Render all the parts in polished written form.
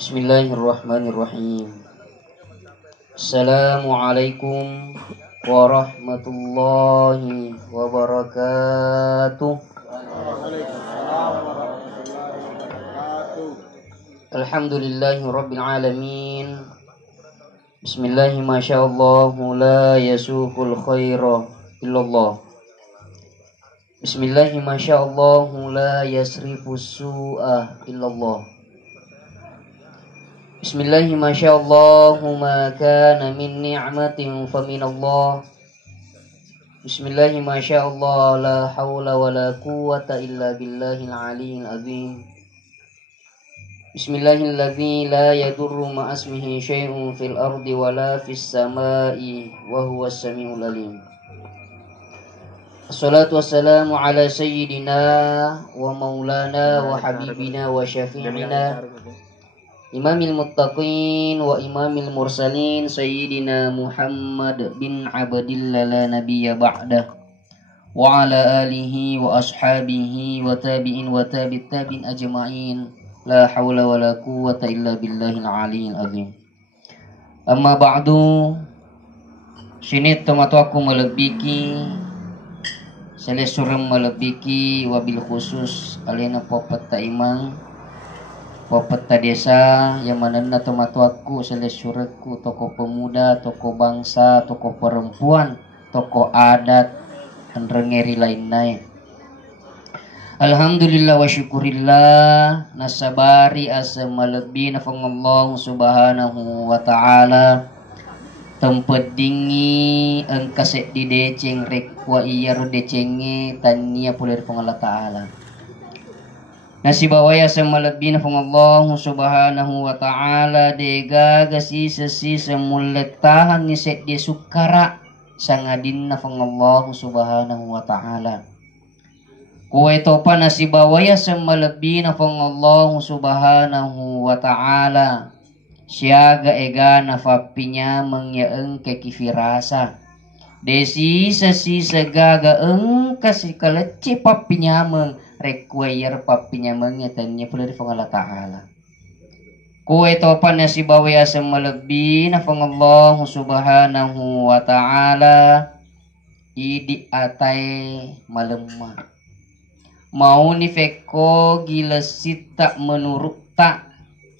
Bismillahirrahmanirrahim. Assalamualaikum warahmatullahi wabarakatuh. Alhamdulillahi rabbil alamin. Bismillahi masyaallahu la yasuqul khaira illallah. Bismillahi masyaallahu la yasrifus su'a illallah. Bismillahi masyaallahu ma kana min ni'matin faminallah. Bismillahi masyaallah la hawla wa la quwwata illa billahil aliyyil azim. Bismillahilladzi la yadurru ma'asmihi syai'un fil ardi wa la fis samai wa huwas samiul alim. Assalatu wassalamu ala sayyidina wa maulana wa habibina wa syafi'ina Imamil Muttaqin wa Imamil Mursalin Sayyidina Muhammad bin Abdillah la nabiyya ba'dah wa ala alihi wa ashabihi wa tabi'in wa tabi'it tabi'in ajma'in la hawla wa la quwwata illa billahil aliyyil azim. Amma ba'du, sini tomatu aku melebiki selesurem melebiki wabil khusus alena popet imang Popeta desa yang manana tomatu aku selesureku tokoh pemuda, tokoh bangsa, tokoh perempuan, tokoh adat, dan rengeri lain-lain. Alhamdulillah wa syukurillah nasabari asamalabbi nafangallahu subhanahu wa ta'ala tempat dingi engkasek di deceng rekwa iyar decenge tania pulir Allah ta'ala. Nasibawaya semalabina fung Allah subhanahu wa ta'ala dega gasi sesi semuletahan ni set di sukara sangadinna fung Allah subhanahu wa ta'ala. Kuwe topa nasibawaya semalabina fung Allah subhanahu wa ta'ala siaga ega nafapinya mengyaeng kekifirasa. Desi sesi segaga engkasi kaleci papinya meng require papinya mengetanya pula di Allah Ta'ala. Kue topan si bawaya semalebih na Allah subhanahu wa ta'ala idi atay malemah. Mau ni feko gila sita menurut tak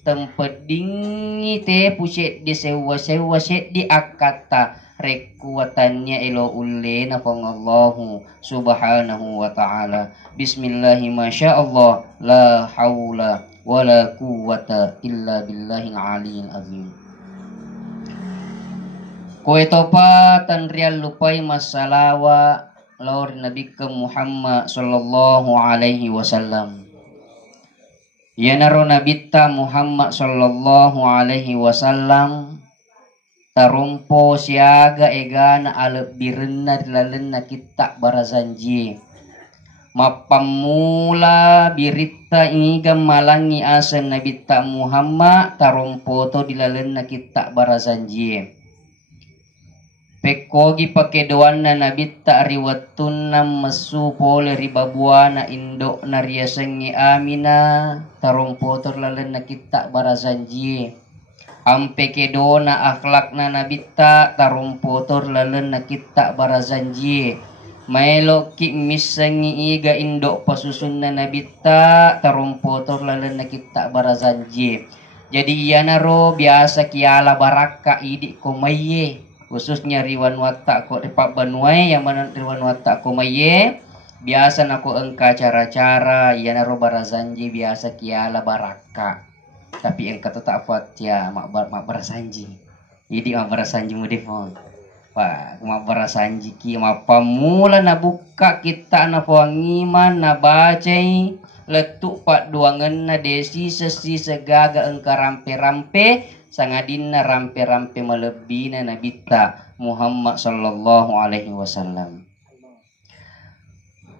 tempat dingi te puset di sewa set di akata rekuatannya elo ulle na Allah subhanahu wa ta'ala. Bismillahi masyaallah la haula wa la quwwata illa billahil aliyyil azim. Kue topa tan rial lupai masalawa laur Nabi ke Muhammad sallallahu alaihi wasallam. Ya naro nabita Muhammad sallallahu alaihi wasallam tarumpo siaga egana alep birenna dilalenna kita barazanji. Mapamula birita ingiga malangi asan nabita Muhammad tarumpo to dilalenna kita barazanji. Pekogi pake doana nabita riwatun nam mesu pole ribabuana indok nariasengi amina tarumpo to dilalenna kita barazanji. Ampe kedona akhlakna nabita tarumpo tor lalen kita barazanji. Maelo ki misengi iga indok pasusun na nabita tarumpo tor lalen kita barazanji. Jadi iya naro biasa kiala baraka idi komaye khususnya riwan watak ko ripak banuai yang mana riwan watak komaye biasa nako engka cara-cara iya naro barazanji biasa kiala baraka. Tapi yang kata tak fat ya mak barasanji. Jadi mak barasanji mudifon. Pak mak barasanji ki mak pamula na buka kita na puangiman na bacai letuk pak duangan na desi sesi segaga engka rampe-rampe sangadin na rampe-rampe melebi na nabita Muhammad sallallahu alaihi wasallam.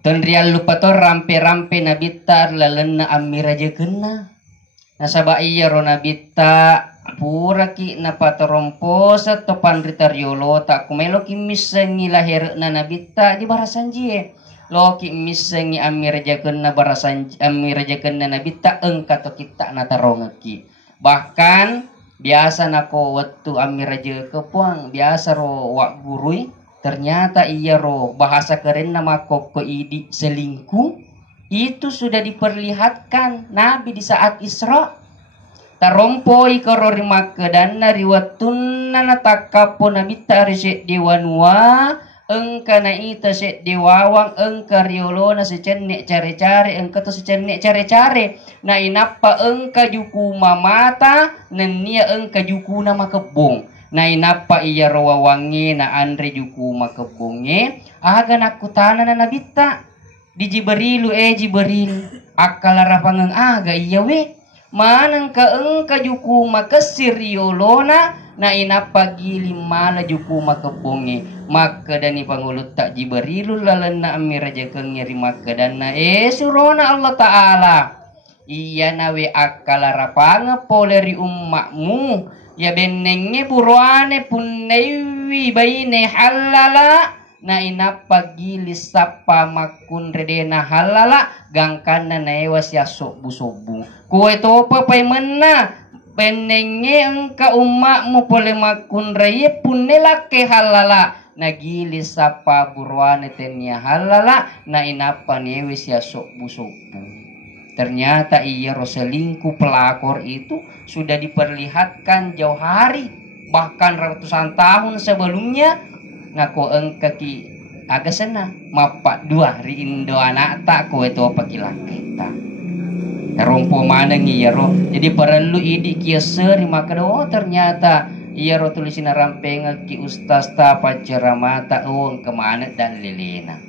Ton rial lupa to rampe-rampe nabita lalen na amira je kena. Nasaba iya ronabita pura ki na patorompo sa topan ritariolo tak kumelo ki misengi lahir na nabita di barasanji lo ki misengi amir jaken na barasanji amir jaken na nabita engka to kita na tarongaki Bahkan biasa nako waktu amir raja kepuang biasa ro wak gurui ternyata iya ro bahasa keren nama koko idi selingkuh itu sudah diperlihatkan Nabi di saat Isra tarompoi korori Makkah dan riwatun nana takapo nabi tarisek dewanua engka na ita sek diwawang engka riolona secenek care-care engka to secenek care-care na inappa engka juku mamata nenia engka juku na makebong na inappa iya rawawangi na andre juku makebonge aga nakutana na nabita di Jibrilu Jibril akala rapangeng aga iya we manang ka engka juku makesir riolona na inappa gili mala juku makebonge maka dani pangulut tak Jibrilul lalana amir raja kengiri maka dana surona Allah Ta'ala iya nawe akala rapanga poleri ummakmu ya benenge buruane punnewi baine halala na inappa gili sapa makun redena halala gangkana na ewas ya sobu kue topa pay mena benenge engka ummakmu pole makun reye punne lake halala nagili sapa burwane tenya halala na inapa newis ya sobu ternyata iya roselingku pelakor itu sudah diperlihatkan jauh hari bahkan ratusan tahun sebelumnya ngako engka ki agak sena mapak dua ri indo anak tak kowe to pakilak kita rompo mana iya ro jadi perlu idi kia seri maka ternyata iya ro tulisin rampeng ki ustaz ta paceramata kemana dan lilina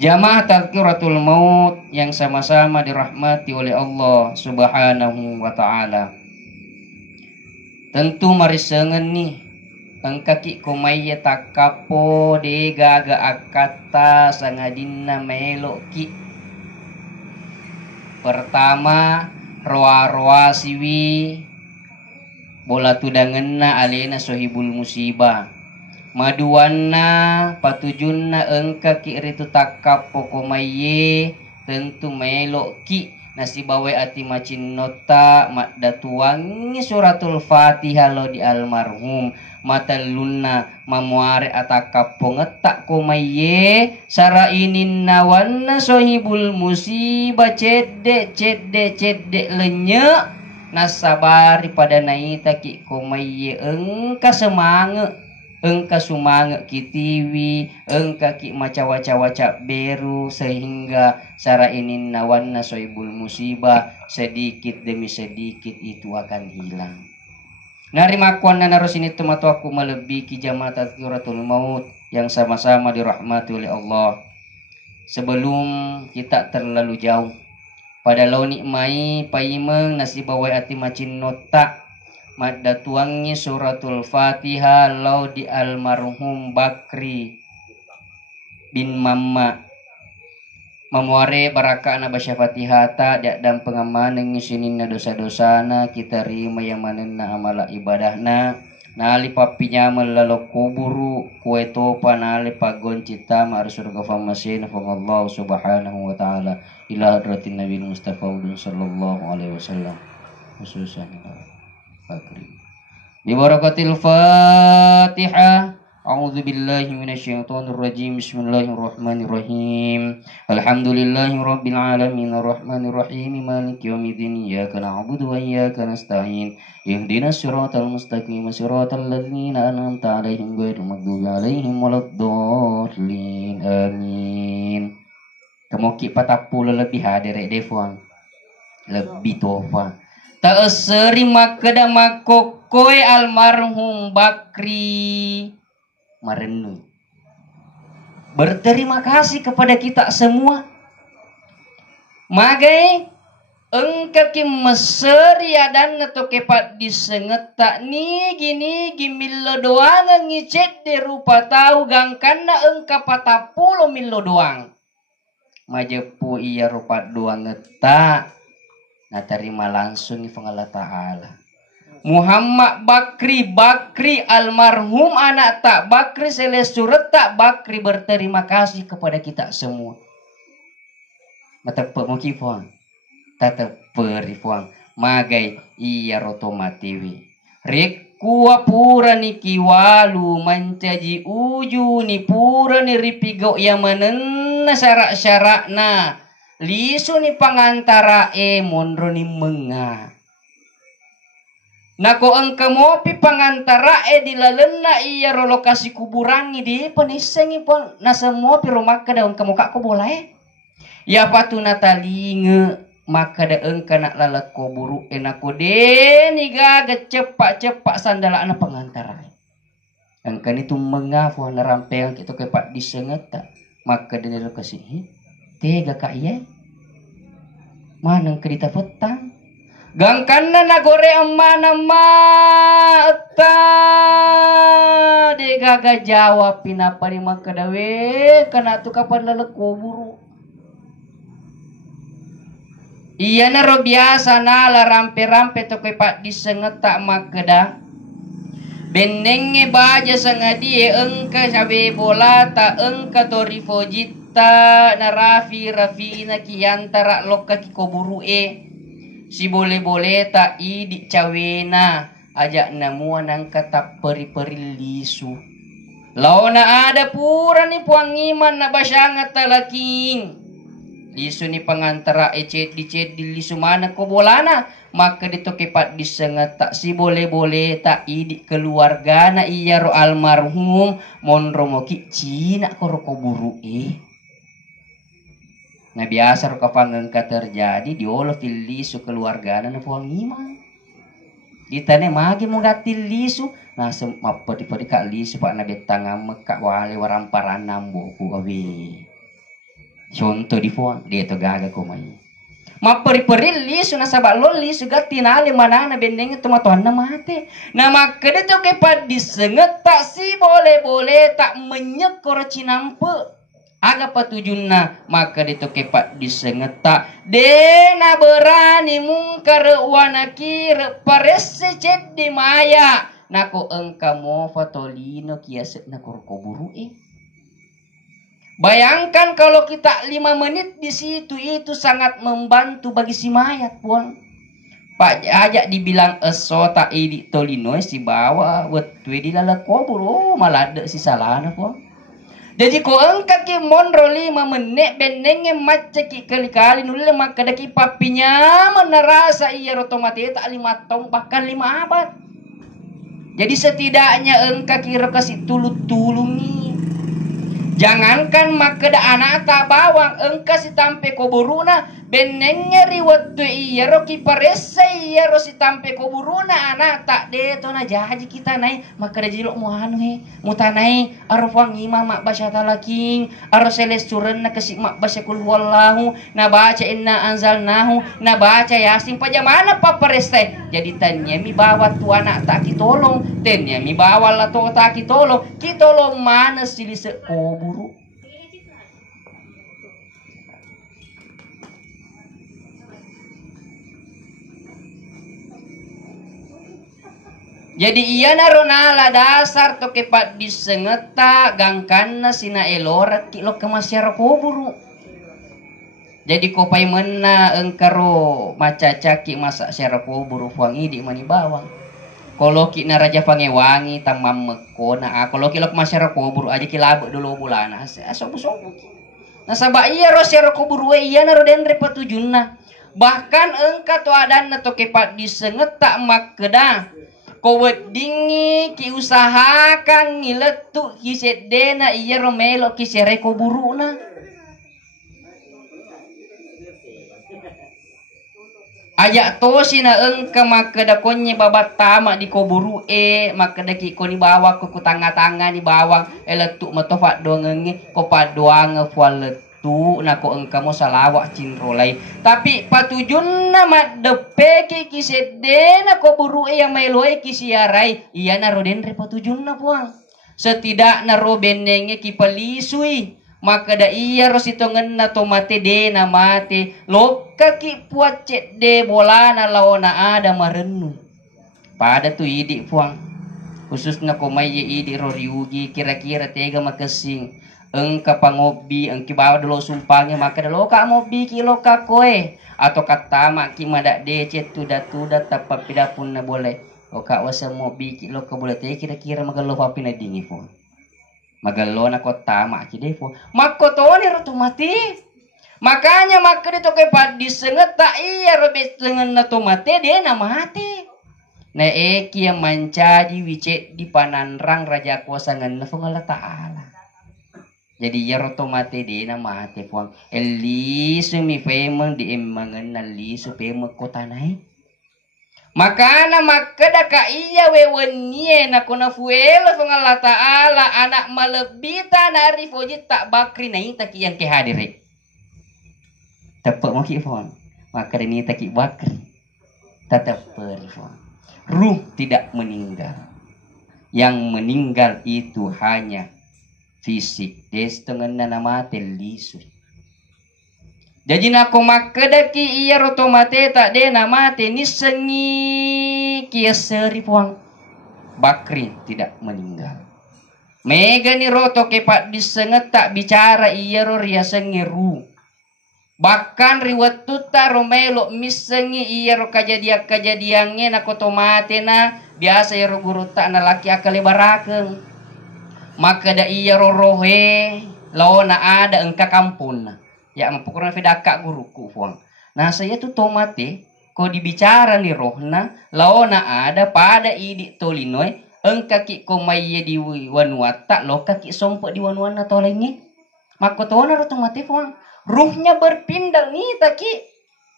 jamaah tazkiratul maut yang sama-sama dirahmati oleh Allah Subhanahu wa taala. Tentu mari sengen nih engkaki kumaya takapo de gaga akata sangadinna melo ki pertama roa siwi bola tudangenna alena sohibul musibah maduanna patujunna engkaki ritu takapo kumaye tentu melo ki nasi bawe ati macin nota datuangi suratul Fatihah lo di almarhum matalunna mamuare atakapo ngetak kumaye sara inin nawanna sohibul musibah cedek lenye nasabari pada naita ki kumaye engka sumange kitiwi engka ki maca waca beru sehingga sara inin nawanna sohibul musibah sedikit demi sedikit itu akan hilang. Narimakuan na naros ini tematu aku melebihi jamaah tazkiratul maut yang sama-sama dirahmati oleh Allah. Sebelum kita terlalu jauh pada lau nikmai paimeng nasi bawai ati macin nota madda tuangi suratul Fatihah lau di almarhum Bakri bin Mamma mamuare baraka na basya Fatihata dan pengaman ngisinin na dosa-dosana kita rima yang manen na amala ibadahna nali papinya melalo kuburu kue topa nali pagon cita ma'ar surga famasin Allah subhanahu wa ta'ala ila hadratin Nabi Mustafa sallallahu alaihi wasallam khususan Bakri bi barakatil Fatihah. A'udzu billahi minasyaitonir rajim. Bismillahirrahmanirrahim. Alhamdulillahirabbil alamin arrahmanir rahim maliki yaumiddin iyyaka na'budu wa iyyaka nasta'in ihdinas siratal mustaqim siratal ladzina an'amta 'alaihim ghairil maghdubi 'alaihim waladdallin amin. Kemoki patapul lebih hadir defuang lebih tofa tak seri makada makokoy almarhum Bakri merenung berterima kasih kepada kita semua magai engka ki meseri adan atau kepat disengeta ni gini gimilo doang ngicet de rupa tahu gangkana engka 40 milo doang majepu iya rupa doang ngeta nah terima langsung ni Allah Ta'ala Muhammad Bakri almarhum anak tak Bakri selesurat tak Bakri berterima kasih kepada kita semua. Mata pemukifuang, tata perifuang. magai iya rotomatiwi rek kuwa pura ni kiwalu mancaji uju ni pura ni ripigo ya manenna syarak-syarak na lisu ni pangantara monro ni menga nako engka mopi pangantara dilalena iya ro lokasi kuburan ni di panisengi pon nasa mopi ro maka da engka muka ko boleh ya patu natalinge maka da engka nak lalat kuburu enako de ni gaga cepak-cepak sandala na pangantara engka ni tu menga fo na rampeang kita kepat disengeta maka de lokasi tega ka iya manang kerita petang gangkanna nagore amana mata de gaga jawab pinapa ni makadawe kana tu kapan lalak kuburu iya na ro biasa na la rampe-rampe to kay pat disengeta makada benenge baja sangadi engka sabe bolata engka torifo jitta na rafi na kiantara lokka ki kuburu si boleh-boleh tak di cawena ajak namuan ang kata peri-peri lisu launa ada pura ni puangiman na basyangat talaking lisu ni pangantara ecet di lisu mana ko bolana maka dito kepat disengat tak si boleh-boleh tak di keluarga na iya ro almarhum monro mo ki cina ko ro kuburu nah biasa ro kapangan ka terjadi diolo fil lisu keluarga na puang iman ditane magi mo gatil lisu nah semapodi ka lisu pak na betang mekak wale waramparan nambo ku awe contoh di puang dia to gaga ko mai maperi-peri lisu na sabak lo lisu gatinale mana na bendeng itu matuan na mate nah maka de to kepat disenget tak si boleh-boleh tak menyekor cinampe aga patujunna maka dito kepat disengeta dena berani mungkar wanakir paresse ced di maya nako engka mo fatolino kiaset na kuburu bayangkan kalau kita 5 menit di situ itu sangat membantu bagi si mayat pun pak ajak dibilang esota idi tolino si bawa wetwe di lala kuburu malah ada si salana pun jadi ko engka ki monro 5 menit benenge macce ki kali-kali nulile maka daki papinya menarasa iya otomatis tak 5 tong bahkan 5 abad. Jadi setidaknya engka kira kasih tulungi. Jangankan maka da anak tak bawang engka si tampe kuburuna benenge riwat tu iya ro ki parese iya ro si tampe kuburuna anak tak de to na jahaji kita nai maka da jilok mu anu mutanai aro wangi mak baca talaking aro seles suren na kasih mak baca kul wallahu na baca inna anzalnahu na baca yasin pajamana pa parese jadi tanya mi bawa tu anak tak kitolong tanya mi bawa la to tak kitolong mana silis kubur. Jadi iya naronala dasar to kepat disengeta gangkanna sina elora kilo kemasyara kuburu. Jadi kopai mena engkaro maca caki masak syara kuburu fuangi di mani bawang. Kalau ki na raja pangewangi tamam mekona kalau kilo kemasyara kuburu aja kilabek dulu bulan sobu-sobu. Nah sabak iya ro syara kuburu iya naro den repatujunna. Bahkan engka to adan to kepat disengeta makeda kowet dingi ki usahakan ngiletu ki sedena iya romelo ki sere kuburuna ajak tosi na engka makeda konye babat tama di kuburu makeda ki ko ni bawa ko tanga-tanga ni bawang eletu matofat doange ko padoange fualet tu nako engka mo salawak cinrolai tapi patujunna mat depeke kisedena ko buru yang meloe kisiarai iya na roden repatujunna puang setidak na robenenge ki palisui maka da iya rositongen na tomate de na mate lokka ki puat cet de bolana laona ada marenu pada tu idi puang khususnya komai idi roriugi kira-kira tega makasing engka pangobi engki bawa dulu sumpangnya maka dulu ka mobi kilo ka koe atau kata maki madak DC tuda tapi pun na boleh o ka wasa mo biki lo ka boleh te kira-kira magalo pa pinadingi po magalo na ko tama ki de po makotoni ro mati makanya maka dito kay padisenget ta iya robes dengan na mati dia na mati na eki yang menjadi wicet di pananrang raja kuasa ngan na Allah Ta'ala. Jadi ya roto mate de na mate puang eli sumi femang di emangan nali supaya kota nai. Makana makada ka iya wewenye na kuna fuela fong Allah Ta'ala anak malebita na arifoji tak bakri na yung taki yang kehadiri. Tepat maki puang maka ini taki bakri tetap perifong. Ruh tidak meninggal. Yang meninggal itu hanya fisik des dengan nama telisu. Jadi nako makedaki iya roto mate tak de nama tenis sengi kia seri puang bakri tidak meninggal. Mega ni roto kepat disenget tak bicara iya ro ria sengi ru. Bahkan riwat tuta romelo misengi iya ro kajadiannya nako tomate na biasa ya ro guru tak na laki akale barakeng. Maka da iya rohe lawana ada engka kampun ya mempukul fedaka guruku fuang nah saya tuh tomate ko dibicara ni rohna lawana ada pada idi tolinoi engka ki komaye di wanuata loka ki sompo di wanuana tolengi maka tona ro tomate fuang ruhnya berpindah nih taki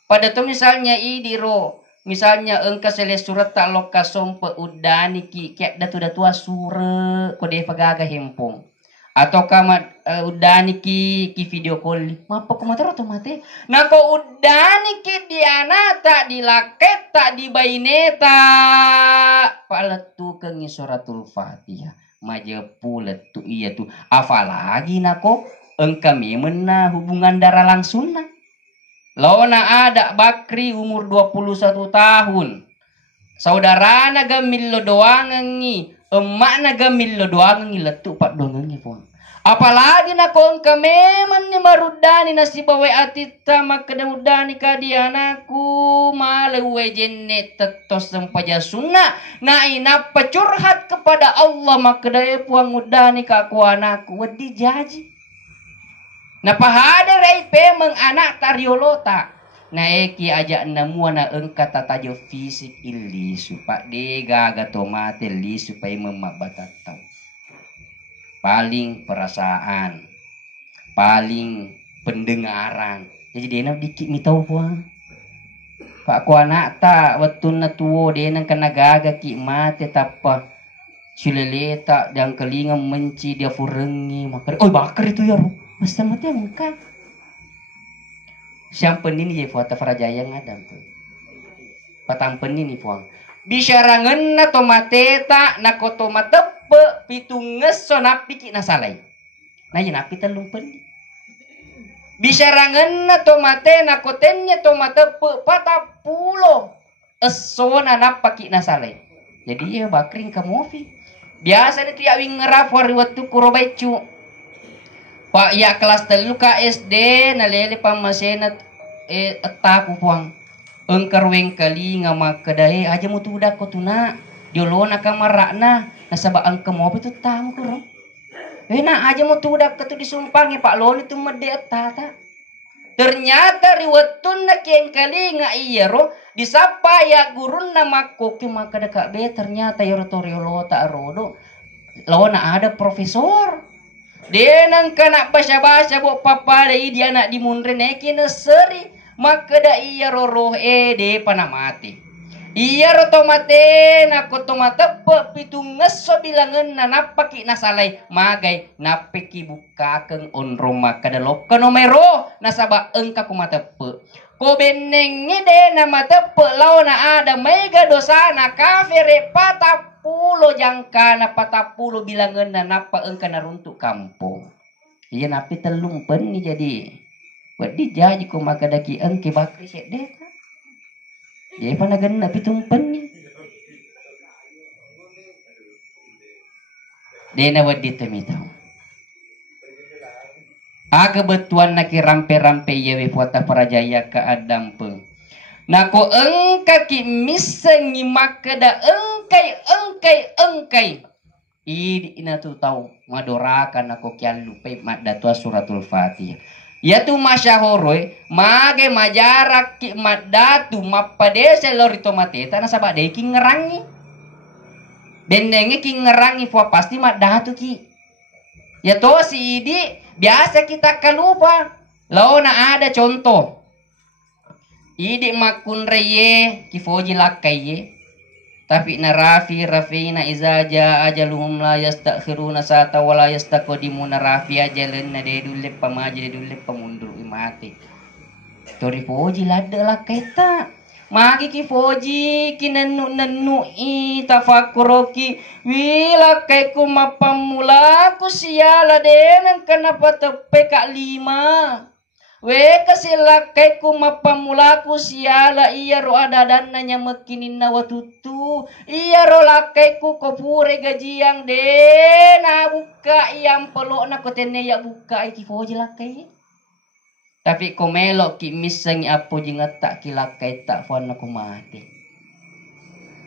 pada tuh misalnya idi ro misalnya engka sele surat tak loka sompe udani ki kek datu sure kode pagaga hempong atau kamat udani ki video call mapa ko matero otomatis nah ko udani ki diana tak dilaket tak dibaineta paletu kengi suratul fatihah majepulet tu iya tu apalagi nako engka memena hubungan darah langsung na lawana ada bakri umur 21 tahun. Saudara na gamil lo doangangi, emak na gamil lo doangangi letu pak doangangi pun. Apalagi na kong kameman ni marudani na si bawe atita makadamudani kadianaku malewe jenne tetos sempaja sunnah na ina pecurhat kepada Allah makadaya puang udani ka aku anakku wedi jaji. Na pahada rai pemeng anak tariolota. Na eki ajak namu na engka tatajo fisik ili supak dega gatomate li supaya memabatatau. Paling perasaan, paling pendengaran. Jadi dia nak dikit mitau puang. Pak ku anak tak wetun na tuo dia nang kena gaga ki mate tapa. Sileleta dan kelinga menci dia furengi makar. Oh bakar itu ya ru. Masa mati muka. Siapa ini je fuata farajaya ngadam tu. Patampen ini puang. Bisyarangan na tomate tak na ko tomate pe pitunges so napi ki nasalay. Na yun napi telung pen. Bisyarangan na tomate na ko tennya tomate pe patapulo. Eso na napaki nasalay. Jadi ya bakring kamofi. Biasa itu ya wing ngeraf waktu kurobecu. Pak ya kelas telu ka SD nalele pamasenat etaku puang engkar weng kali ngama kedai aja mutu udah ko tuna diolona kamarakna nasaba angke mopi tu tamu kuro na aja mutu udah ketu disumpangi Pak Lon itu mede etata ternyata riwetun na kien kali nga iyero disapa ya gurun nama koki maka deka be ternyata yorotoriolo tak rodo lona ada profesor. Dia nang kana basa-basa bo papa dai dia nak dimunre neki seri maka da iya roh de panamati. Iya ro tomate na ko tomate pe pitunges so bilangan na napaki nasalay magay napiki bukakeun onro maka da lokka nomero nasaba engka kumate pe. Ko benengi de na mate pe launa ada mega dosana kafire patap pulo jangka na patapulo bilangan na napa engka naruntuk kampung. Iya napi telung pen ni jadi. Wedi jaji ko makadaki engke bakri sek deka. Dia panagan napi tumpen ni. Dena wedi temitau. Aga betuan naki rampe-rampe yewe puata parajaya ke adam peng. Nako engka ki misengi makada engkai. Idi ina tu tahu madorakan aku kian lupa datua suratul Fatihah. Ya tu masyahoroi mage majarak ki madatu mapadese lorito mateta na sabak de ki ngerangi. Bendenge ki ngerangi fua pasti madatu ki. Ya to si idi biasa kita kalupa. Lau na ada contoh. Idi makun reye kifoji lakaye. Tapi na rafina izaja ajaluhum la yastakhiruna sata wala yastaqdimuna rafi ajalan na dedulip pamaji dedulip pamundur imati. Tori foji lada lakaita. Magi kifoji kinanu tafakuroki wila kaiku mapamula ku siala denen kenapa tepe kak 5. We kasilakai ku mapamulaku siala iya ro adadan nanya mekinin nawatutu iya ro lakai ku kopure gajiang de na buka yang pelok na kotene ya buka iki foji lakai. Tapi komelo ki miseng apo jingat tak kilakai tak fana ku mati.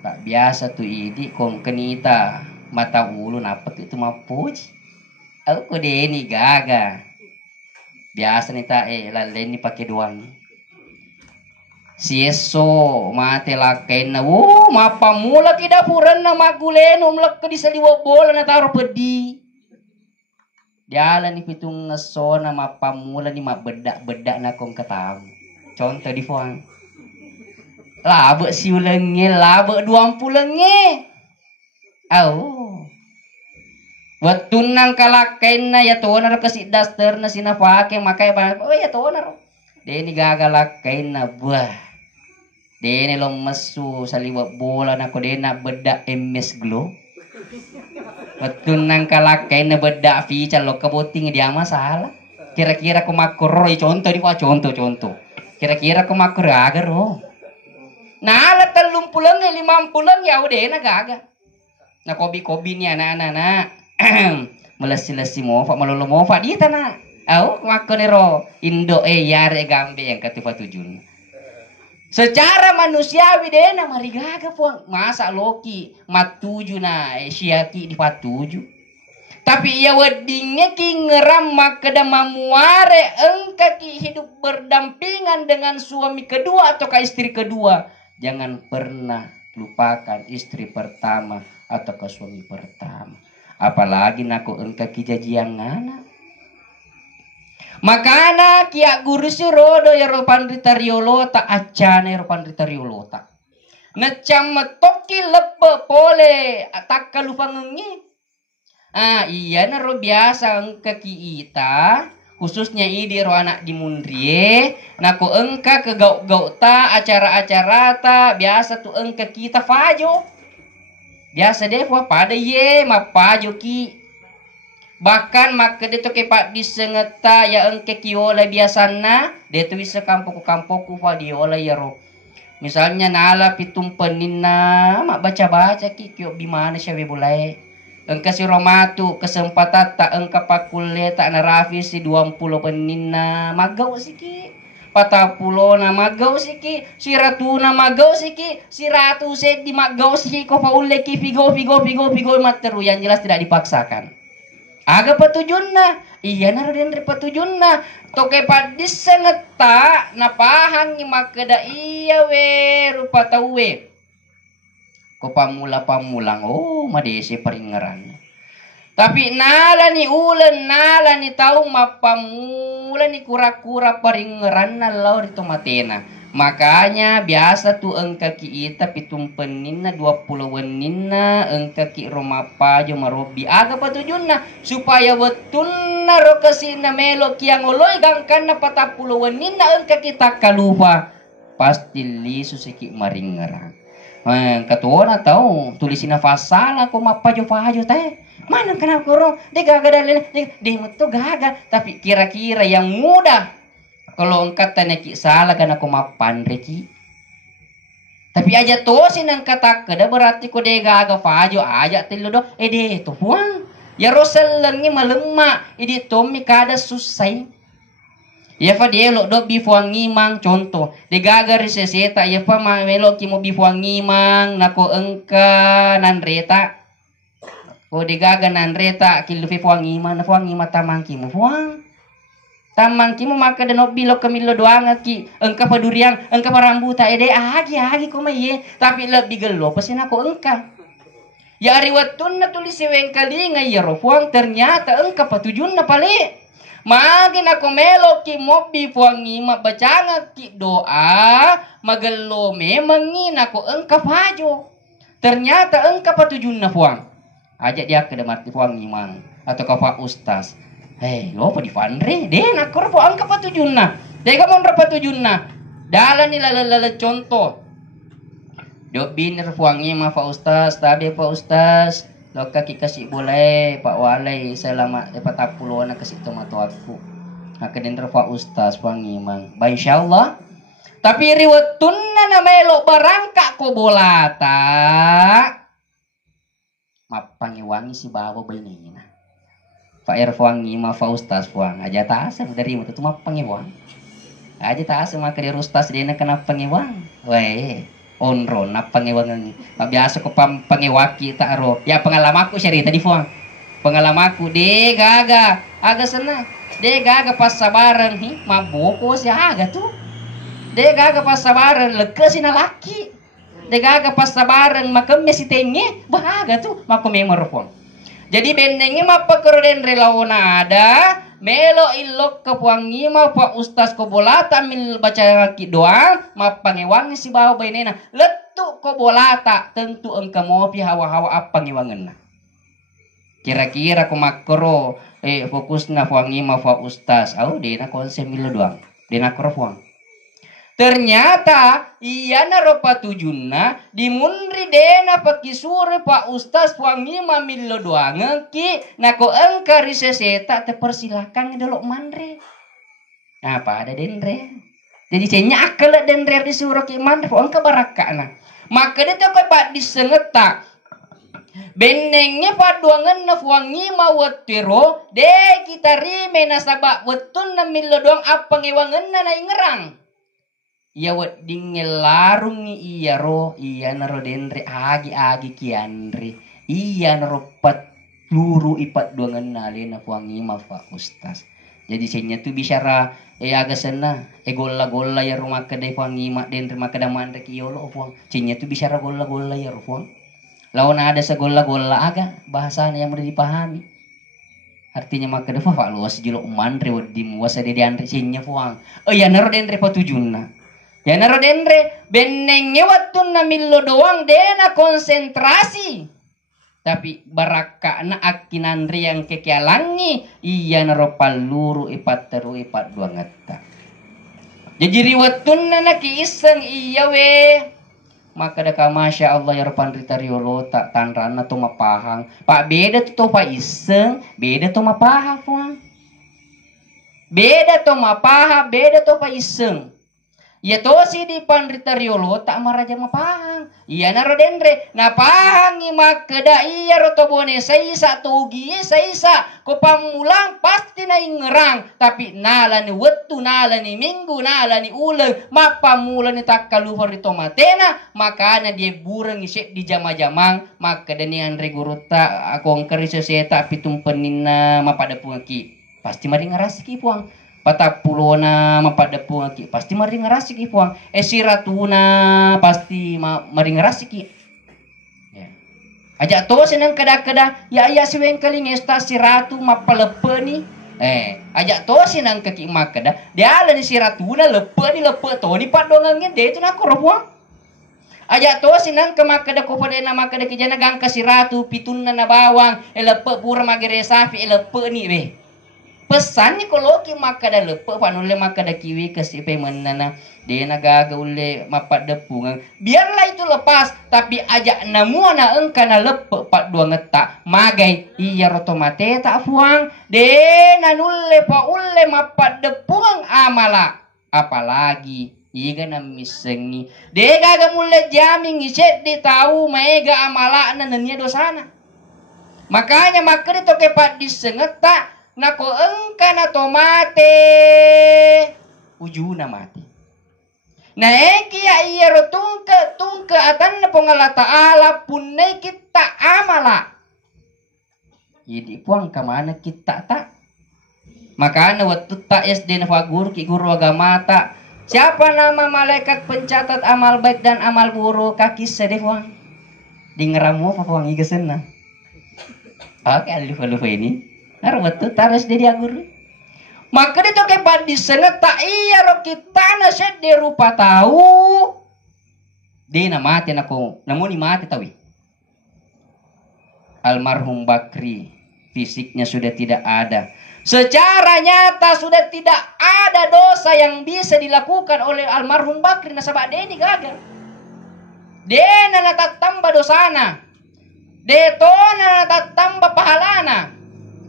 Tak biasa tu idi kom kenita mata ulun apa itu mapuji. Aku deni gaga. Biasa nih tak lalen ni pakai doang. Sieso mate lakai na mapa mula kita puran na magulen umlak ke di saliwa bola na taruh pedi. Jalan ni pitung ngeso na mapa mula ni mak bedak na kong ketamu. Contoh di fuang. Labek si ulenge labek 20 lenge. Au. Watun nang kalakain na ya tonar kasi daster na sinapake makai banget. Oh ya tonar. Deni gagalakain na buah. Deni lomesu saliwa bola na ko dena beda MS Glow. Watun nang kalakain na beda feature lo kabuting dia masalah. Kira-kira ko makroy contoh di contoh. Kira-kira ko makroy agar oh. Nah, ala 30 lang 50 lang ya udah na gaga. Na kobi-kobi ni anak-anak. Melesi-lesi mofa malolo mofa di tanah. Au makonero Indo yare gambe yang ketipa tujun. Secara manusiawi dena marigaga puang masa loki matuju na siaki di patuju. Tapi ia wedingnya ki ngeram makada mamuare engka ki hidup berdampingan dengan suami kedua atau istri kedua. Jangan pernah lupakan istri pertama atau suami pertama. Apalagi nako engka kijajiang ngana. Makana kia guru si rodo ya ropandrita riolota acane ropandrita riolota. Ngecam metoki lepe pole tak kalupangengi. Iya na ro biasa engka kiita khususnya idi ro anak di mundrie nako engka ke gau ta acara-acara ta biasa tu engka kita fajo. Biasa deh pada ye mapajo ki. Bahkan maka de to kepak disengeta ya engke kiola biasana de tu bisa kampoku fa diola ya ro. Misalnya nala pitung peninna mak baca-baca ki kio bimana syawe bulai. Engka si romatu kesempatan tak engka pakule tak narafi si 20 peninna magau siki. 40 na magau siki, si ratu na magau siki, si ratu di magau siki ko paule ki figo materu yang jelas tidak dipaksakan. Aga patujunna, iya na den patujunna, toke padis sengeta na pahan ni makeda iya we rupa tau we. Ko pamulang madese peringeran. Tapi nala ni ulen nala ni tahu mapamula ni kura-kura peringeran na lau di tomatena. Makanya biasa tu engka ki ita pitung penina 20 wenina engka ki romapa jo marobi aga patujunna supaya betul na ro kesina melo kiang oloy gangkan na 40 wenina engka kita kalupa pasti li susiki maringerang. Katuana tahu tulisina fasala ko mapajo teh. Mana kenapa kurang? Dia gagal dalil, dia itu gagal. Tapi kira-kira yang mudah. Kalau engkau tanya ki salah kan aku mapan reki. Tapi aja tosin ang kata kada berarti ko dia gagal fajo aja telu do. Deh itu puang. Ya roselengi malemma. Idi tomi kada susai. Ya fa dia lo do bifuang ngimang contoh. De gagar seseta ya fa melo ki mo bifuang ngimang nako engka nan reta. O de gaga nan reta ki lu bifuang ngimang na fuang ngima tamang ki mo fuang. Tamang ki mo maka de no bilo kamilo doang ki engka paduriang engka parambuta ede agi ko may tapi lebih gelo pasin ako engka. Ya ariwatun na tulis si wengkali ngayaro fuang ternyata engka patujun na pali. Magin ako melo ki mobi fuangi mabacanga ki doa magalo memangin ako engka fajo. Ternyata engka patujun na fuang. Ajak dia ke demat fuangi mang atau ka ustaz. Hei, lo pa di fanre de nakor fuang ka patujun na. De ka mon patujun na. Dalan ni lala contoh. Do biner fuangi ma fa ustaz, tabi pa ustaz. Lo kaki kasih boleh Pak Walai selama 40 na kasih tomato aku. Akan fa ustaz wangi mang. Ba insyaallah. Tapi riwatun na melo barangka ko bolata. Mapangi wangi si bawa bayi na. Pak Irwangi ma fa ustaz wang. Aja ta asa dari mata tu mapangi wang. Aja ta asa maka di ustaz dia na kena pangiwang. Weh. Onro na pangewangan biasa ko pangewaki ta aro ya pengalamanku syari tadi fuang pengalamanku de gaga aga sana de gaga pas sabaran maboko si aga tu de gaga pas sabaran lekas na laki de gaga pas sabaran makam si tenge bahaga tu mako memor fuang jadi bendengnya mapakroden relawana ada melo ilok ke puangi ma pa ustaz ko bolata mil baca ki doang ma pangewangi si bawa bainena letu ko bolata tentu engka mo pi hawa-hawa apa ngiwangenna kira-kira ko makro fokusna puangi ma fa ustaz au dena konsep mil doang dena kro puang ternyata iya na ropa tujunna dimunri dena pakisure pak ustaz puangi mamilo doang ki nako engka riseseta tepersilakan ngedelok manre apa ada denre jadi cenya akal denre disuruh ki manre engka baraka na maka dia kau pak disengeta benengnya paduangan na fuangi mawatiro de kita rime nasabak wetun na milo doang apa ngewangen na ingerang iya wad dingelarung iya ro iya naro denre agi kianre iya naro pat luru ipat duangan nale na puangi mafa ustaz jadi senya tu bicara aga sana golla ya rumah kedai puangi mak denre mak kedaman rek yolo puang senya tu bicara golla ya ro puang lawan ada segolla aga bahasanya yang mudah dipahami artinya mak kedai fa luas jilo mandre wad dimuasa de andre senya puang ya naro denre patujunna ya naro denre benengnya waktu na milo doang dena konsentrasi tapi baraka na akinan yang kekialangi iya naro paluru ipat teru ipat dua ngata jadi riwatun na iseng iya we maka daka masya Allah ya rupan ritariolo tak tanrana to mapahang pak beda to pa iseng beda to mapahang puang beda to mapahang beda to pa iseng ya to si di pandritariolo tak maraja mapahang iya naro denre na pahangi makeda iya rotobone saisa togi saisa ko pamulang pasti na ingerang tapi nala ni wetu nala ni minggu nala ni ulang mapamula ni takkaluhor di tomatena makanya dia bureng isip di jama-jamang makeda ni andre guruta akong kerisoseta pitumpenina mapada pungaki pasti mari ngarasiki puang patapulona mapadapung aki pasti mari ngarasiki puang siratuna pasti mari ngarasiki ya aja to senang kada-kada ya siweng kaling esta siratu mapalepeni aja to senang kaki makada dia ni siratuna lepeni lepe to ni padongangen de itu nak puang aja to senang ke makada ko pada nama kada kijana gang kasiratu pitunna na bawang lepe pura magere safi lepeni we pesannya kalau ki makada lepe panule makada kiwi kesipe menana dia nagaga ule mapat depungan biarlah itu lepas tapi ajak namuana engka na lepe pat dua ngeta magai iya rotomate tak fuang de nanule pa ule mapat depungan amala apalagi iga na misengi de gaga mule jaming iset di tahu mega amala na nanya dosana makanya makada to kepat disengeta nako engka na to mate ujuna mati. Na eki ya iya ro tungke atan na pongala ta'ala punay kita amala. Jadi puang kamana kita tak. Makanya waktu tak SD na guru ki guru agama tak. Siapa nama malaikat pencatat amal baik dan amal buruk kaki sedih puang. Di ngeramu apa puang igasen na. Oke lupa ini. Naruh waktu tak SD dia guru. Maka dito kay padisena ta iya ro kita na siya di rupa tahu. Di na mati na ko. Namun ni mati tawi. Almarhum Bakri fisiknya sudah tidak ada. Secara nyata sudah tidak ada dosa yang bisa dilakukan oleh almarhum Bakri nasabak deni gagal. Dena natatamba dosana. Detona natatamba pahalana.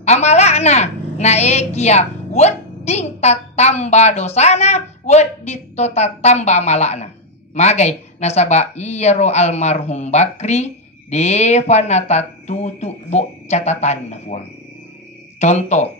Amalana na ekia wedding tatamba dosana wedding to tatamba amalana. Magai nasaba iya ro almarhum Bakri deva natatutu bo catatan na puang. Contoh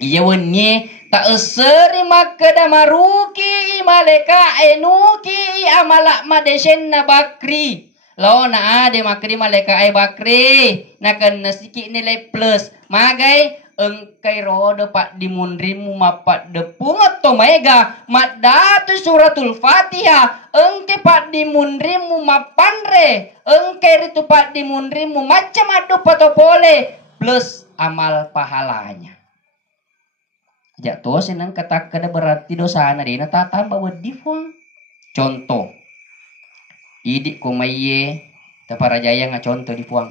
iya wenye ta eseri makada maruki maleka enuki amalak madesen na Bakri. Lo na ade makri maleka ay Bakri nakan nasiki nilai plus magai engkai rodo pak dimundrimu mapat depungat to mega mat datu suratul Fatihah engkai pak dimundrimu mapanre engkai ritu pak dimundrimu macam adu patopole plus amal pahalanya. Jatuh senang ketak kada berarti dosana dina tatamba wedi fuang. Contoh idik kumaye taparajaya nga contoh di puang.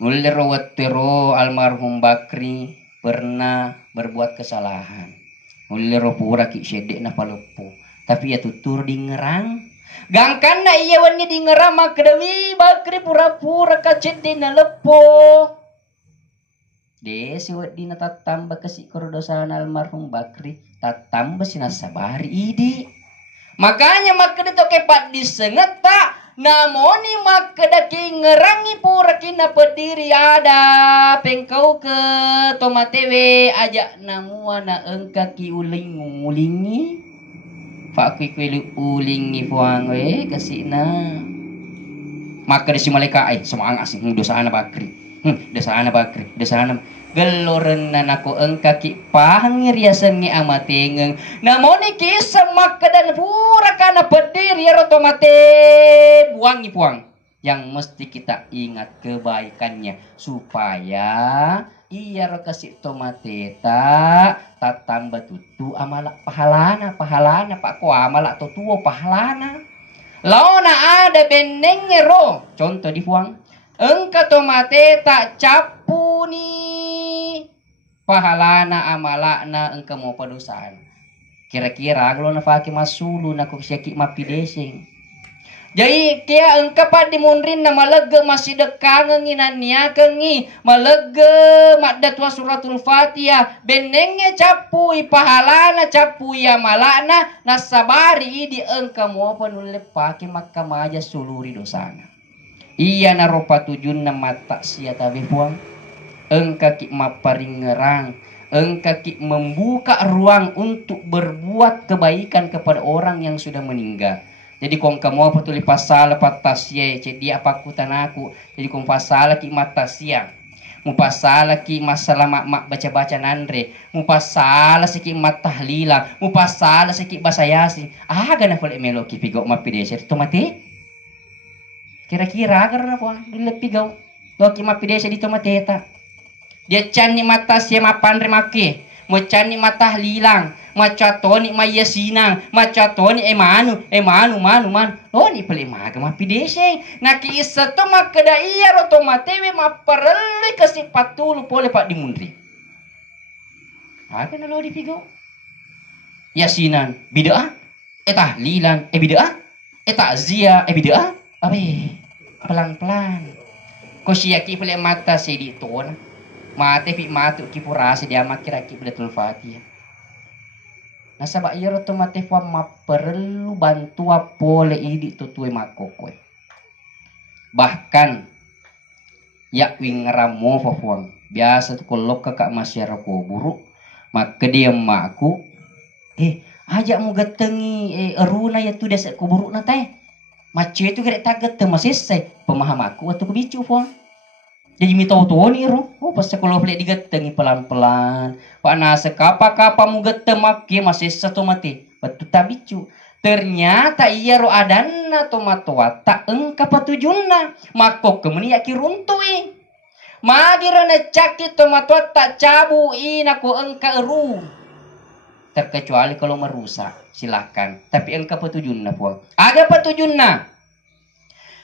Mulero wattero almarhum Bakri pernah berbuat kesalahan. Mulero pura ki sedek na palepo. Tapi ya tutur di ngerang. Gangkan na iya wani di ngerang makdawi Bakri pura-pura kacede na lepo. Desi wadi na tatamba kasi kordosan almarhum Bakri. Tatamba sinasabari idi. Makanya makda to kepat disengeta namoni makda ki ngerangi pura kina pediri ada pengkau ke tomatewe ajak namua na engka ki ulingi fakui kuilu ulingi puang we kasina makda si malaikat ay semangat sing dosa ana Bakri dosa ana Bakri dosa ana geloren na nako engka ki pangiriasan ngi amatengeng namoni kisah makdan pura kana pediri otomate buangi puang yang mesti kita ingat kebaikannya supaya iya ro kasih tomateta tatamba tutu amala pahalana pak ko amala to tuo pahalana launa ada benengnya ro contoh di puang engka tomate tak capuni pahalana amalana engka mau padosaan. Kira-kira kalau na faki masulu na kung syaki mapidesing. Jadi kaya engka pa dimunrin na malaga masih dekang nginanya kengi malaga makdatwa suratul Fatihah benengnya capui pahalana capui amalana nasabari di engka mau panulip paki makamaja suluri dosana. Iya na ropa tujun na mata siya tabi puang. Engka ki maparingerang, engka ki membuka ruang untuk berbuat kebaikan kepada orang yang sudah meninggal. Jadi kong kamu apa tuli pasal patasya, jadi apa kutanaku, jadi kong pasal ki matasya, mu pasal ki masalah mak baca nandre, mu pasal siki matahlila, mu pasal siki basayasi. Gana pala melo ki pigo mapidesir to mati. Kira-kira karena puang dilepigaw, lo ki mapidesir di tomateta. Dia cani mata siya mapanre make, mo cani mata lilang, macatoni mayasinang, macatoni manu. Lo ni pala maga mapideseng. Nakiisa to makadaiya ro to matewe maparali kasi patulu pole pak dimundri. Aga na lo dipigo. Yasinan bid'ah, tahlilan bid'ah, takziah bid'ah. Abe pelan-pelan. Ko siya ki pala mata si dito na. Mate pi matu ki purasi dia makira ki betul Fatihah. Nasaba iya ro mate fa maperlu bantua pole idi tutue makokoy. Bahkan ya wing ramo fafuang biasa tu kolok kakak masyarakat buruk maka dia makku ajak mu gatengi eruna ya tu desa ku buruk na teh macu itu gerek taget teh masih selesai pemaham aku waktu ku bicu fuang jadi mi tahu ni ro pas kalau boleh digatengi pelan-pelan pak nasa kapa mu gatem make masih satu mati batu tak bicu ternyata iya ro adanna tomatoa tak engka patujunna makok kemeni yaki runtui magira na caki tomatoa tak cabu inaku engka eru terkecuali kalau merusak silakan tapi engka patujunna puang aga patujunna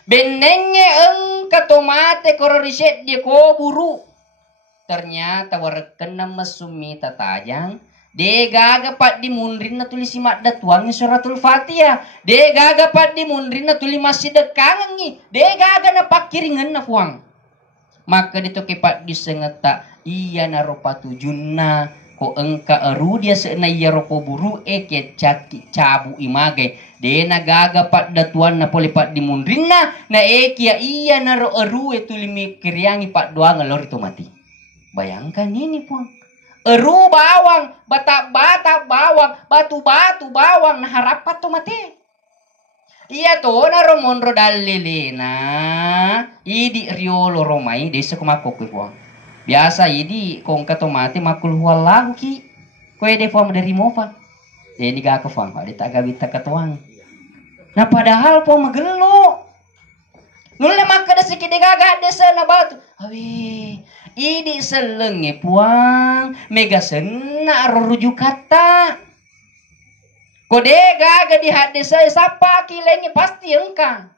benenge engka tomate koro riset dia ko buru ternyata warekena mesumi tatajang de gaga pat dimundrin na tuli simat datuang suratul fatihah de gaga pat dimundrin na tuli masih dekangi de gaga na pakiringan na fuang maka ditoke pat disengeta iya na ropa tujunna ko engka eru dia seena iya roko buru ke caki cabu image de na gaga pat datuan na poli pat dimundrin na kia iya na ro eru tuli mikiriangi pat doang ngalor itu mati bayangkan ini fuang eru bawang, bata-bata bawang, batu-batu bawang, nah harapat tuh mati. Iya tuh, na romonro dalilina, idi riolo romai, desa kumakok kuang. Biasa idi kong kato mati makul hualahu ki, kue de fuang dari mofa. Ini gak ke fuang, pak, tak gabita ketuang. Nah padahal po magelo. Nule maka desa kide gagah desa na batu. Awi, idi selenge puang mega sena rujuk kata. Kode gaga di hadis saya sapa kilengi pasti engka.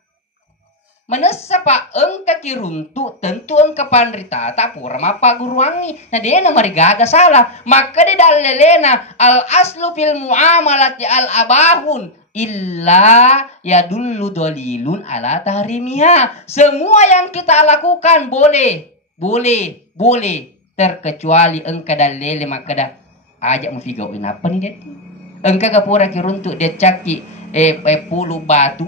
Menesa pak engka kiruntu tentu engka pandrita tak pura mapa guruangi. Nah dia namari gaga salah. Maka di dalilena al aslu fil muamalati al abahun illa ya dulu dolilun ala tahrimiha. Semua yang kita lakukan boleh terkecuali engka dalile maka dah ajak mufigauin apa nih dia engka gapura kiruntuk dia caki puluh batu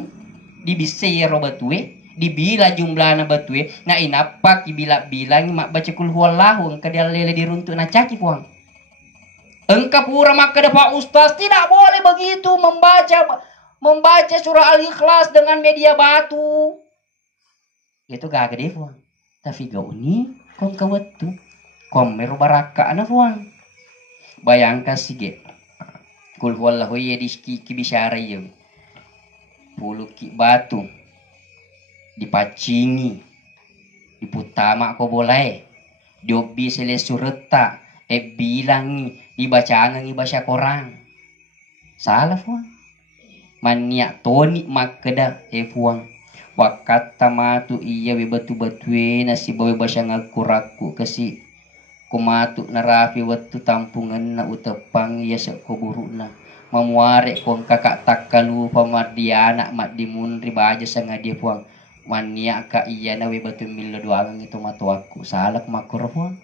dibisei ro batue dibila jumlahna batue na inapa kibila-bilang mak baca kul huwallahu engka dalile diruntuk na caki puang engka pura maka dah Pak Ustaz tidak boleh begitu membaca surah Al-Ikhlas dengan media batu itu gak gede puang tapi gauni kong kawatu komer baraka na fuang bayangkan sige kul wallahu ya diski kibisara yo puluh ki batu dipacingi diputama ko boleh diobi sele sureta bilangi dibacaangan ibasya korang salah fuang mania toni makeda fuang wakat tamatu iya we batu-batue nasi bawe basya ngakuraku kasi kumatu narafi watu tampungan na utepang iya sekoburu na mamuare kong kakak takalu pamardiana mat dimunri baja sanga dia puang mania ka iya na we batu milo doang itu matuaku salak makur puang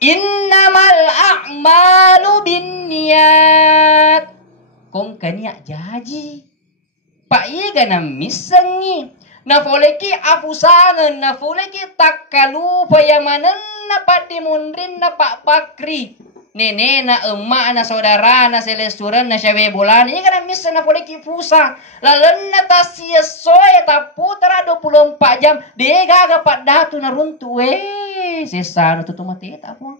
innamal a'malu binniyat kong kania jaji Pak iga na misangi na foleki apusangan na foleki takalu payamanan na padimundrin na Pak Bakri nene na emak na saudara na selesuran na syawe bulan iga na misan na foleki pusa lalan na tasya soy taputra 24 jam dega gapat datu na runtu sisa na tutumati tapo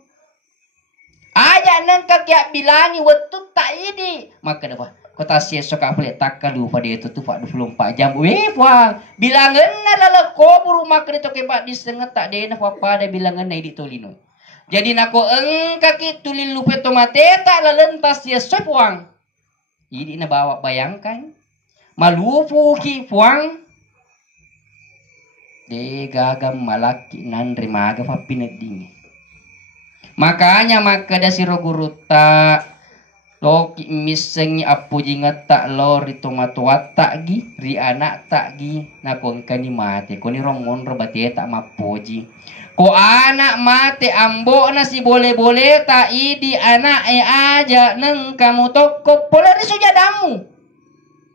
aja nang kakyak bilangi wetu tak idi maka dapat kota sieso ka boleh takalu pada itu tu 24 jam fuang bilangan na lalako buru maka dito ke pak disenget tak de na papa ada bilangan na idi tolino jadi nako engka ki tulil lupe tomate tak lalentas sieso fuang idi na bawa bayangkan malupu ki fuang de gagam malaki nan rimaga fa pineding makanya maka da siro guruta loki misengi apu jingat tak lori tomatoat tak gi ri anak tak gi na kon kani mate koni romon robate tak mapoji ko anak mate ambo na si boleh tak idi anak aja neng kamu toko pola di sujadamu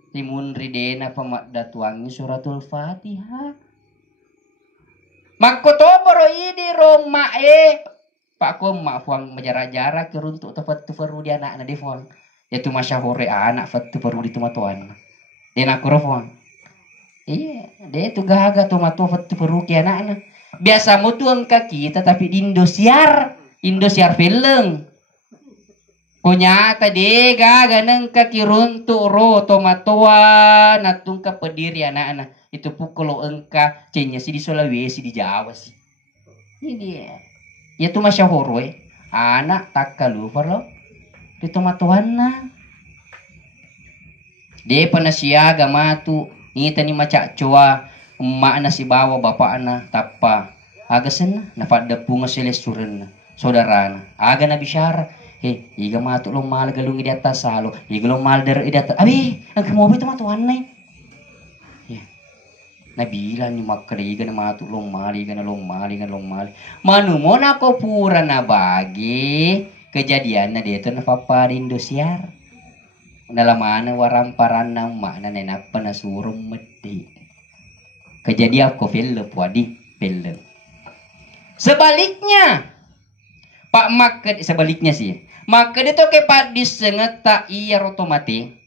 timun ridena pamak datuangi suratul fatihah Makotoboro idi Roma Pak ko maafuang majara-jara keruntuk tepat tu faru di anak na di fuang. Yaitu masyahore anak fat tu faru di tumatuan. Dia nak kurang. Iya, dia tu gaga tomatu fat tu faru ki anak na. Biasa mo tuang ka kita tapi di Indosiar film. Kunyata de gaga nang kakiruntuk ro tomatuan natung ka pediri anak-anak. Itu pukul engka cenya si di Sulawesi di Jawa sih. Ini dia. Ya tu masyahur anak tak kalufar lo. Di tomatuan na. Dia pernah siaga matu. Ngita ni macak coa. Emak na si bawa bapak na tapa. Aga sen na pada punga selesuran na. Saudara na. Aga na bisyara. Iga matu lo mal galungi di atas salo. Iga lo mal dari di atas. Abi, ang kemobi tomatuan na Nabila ni makriga na matu lomali ka na lomali. Manu mo na ko pura na bagi kejadian na dito na papari Indosiar. Nalaman na waramparan ng mana na napa na surong mati. Kejadian ko film wadi film. Sebaliknya Pak Makad sebaliknya sih. Maka dito kay Pak disengat ta iya otomati.